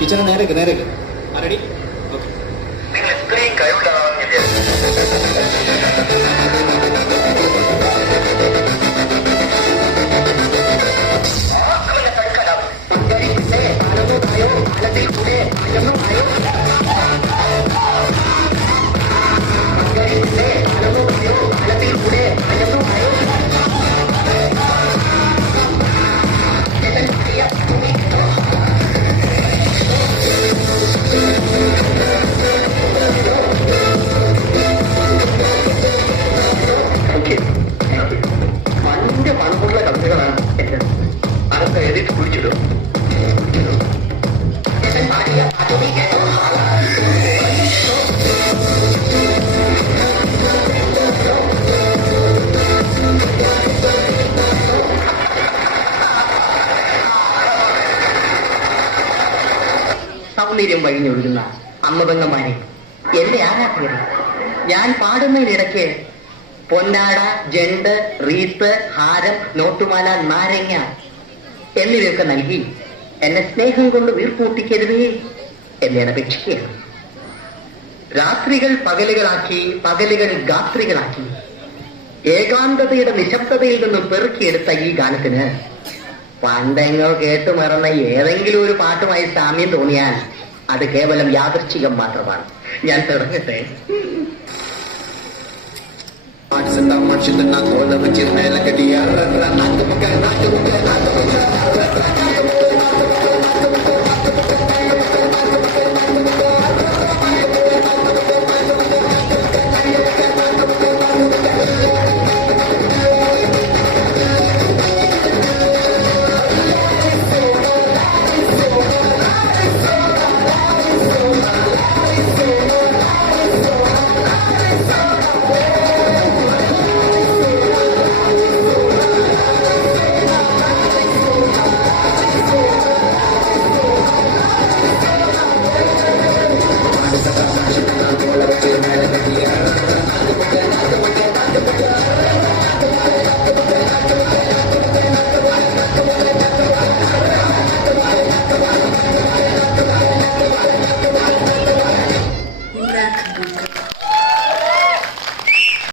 ടീച്ചറെ നേരേക്ക് റെഡി നിങ്ങൾ ഇത്രയും കഴിവുണ്ടാവാൻ പണ്ട് പണമുള്ള കവിതകളാണ് അതൊക്കെ എഴുതിയിട്ട് കുടിച്ചിടും. സൗന്ദര്യം വഴിഞ്ഞൊഴുകുന്ന അമ്മപെങ്ങന്മാരെ, എന്റെ ആരാധകരെ, ഞാൻ പാടുന്നതിനിടയ്ക്ക് പൊന്നാട, ജണ്ട്, റീത്ത്, ഹാരം, നോട്ടുമാല, നാരങ്ങ എന്നിവയൊക്കെ നൽകി എന്നെ സ്നേഹം കൊണ്ട് വീർപ്പൂട്ടിക്കരുതേ എന്നെ അപേക്ഷിക്കുകയാണ്. രാത്രികൾ പകലുകളാക്കി, പകലുകൾ ഗാത്രികളാക്കി, ഏകാന്തതയുടെ നിശബ്ദതയിൽ നിന്നും പെറുക്കിയെടുത്ത ഈ ഗാനത്തിന് പണ്ടെങ്ങോ കേട്ടു മറന്ന ഏതെങ്കിലും ഒരു പാട്ടുമായി സാമ്യം തോന്നിയാൽ അത് കേവലം യാദൃച്ഛികം മാത്രമാണ്. ഞാൻ തുടങ്ങട്ടെ. മനുഷ്യൻ